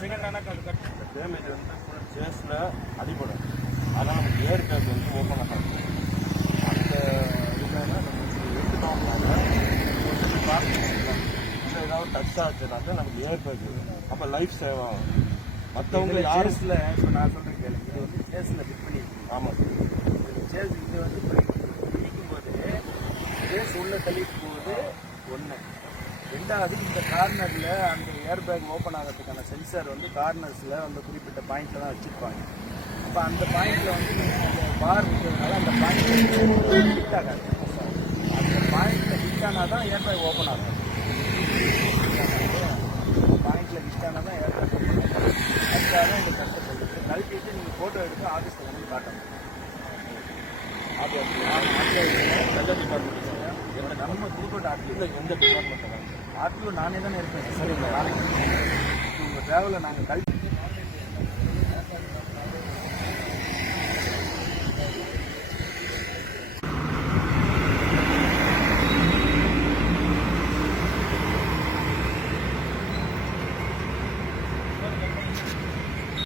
Second ஆனால் அது cut damage வந்து சேஸில் அடிபடும். அதனால் நமக்கு ஏர் பேக் வந்து ஓப்பன் ஆகாது. அந்த இதுனா நம்ம எடுத்துட்டோம்னால கொஞ்சம் பார்த்துக்கலாம். இல்லை ஏதாவது டச் ஆச்சுனாக்கா நமக்கு ஏர் பேக் அப்போ லைஃப் சேவ் ஆகும். மற்றவங்களை சேஸில் நான் சொல்கிறேன் கேளுங்க, இது வந்து சேஸில் ஃபிட் பண்ணியிருக்கீங்க. ஆமாம் சேஸ் இது வந்து பிடிக்கும் போது சேஸ் உள்ள தள்ளிட்டு போகுது ஒன்று. ரெண்டாவது இந்த கார்னரில் அந்த ஏர் பேக் ஓப்பன் ஆகிறதுக்கான சென்சார் வந்து கார்னர்ஸில் அந்த குறிப்பிட்ட பாயிண்டில் தான் வச்சுருப்பாங்க. அப்போ அந்த பாயிண்டில் வந்து அந்த பார் இருக்கிறதுனால அந்த பாயிண்ட் ஹிட் ஆகாது. அந்த பாயிண்டில் ஹிட் ஆனால் தான் ஏர் பேக் ஓப்பன் ஆகும். பாயிண்டில் ஹிட் ஆனால் தான் ஏர் பேக் ஓப்பன் ஆகும். அதுக்காக தான் இந்த கஷ்டப்படுது. கழட்டிட்டு நீங்கள் ஃபோட்டோ எடுத்து ஆஃபீஸில் வந்து காட்டணும். அது நல்ல டிபார்ட்மெண்ட் நம்ம புதுக்கோட்டை ஆர்டிஓ எந்த டிபார்ட்மெண்ட்டில் ஆர்டிஓ நானே தானே இருப்பேன். சரி, நாளைக்கு உங்கள் ட்ராவலை நாங்கள் கழட்டி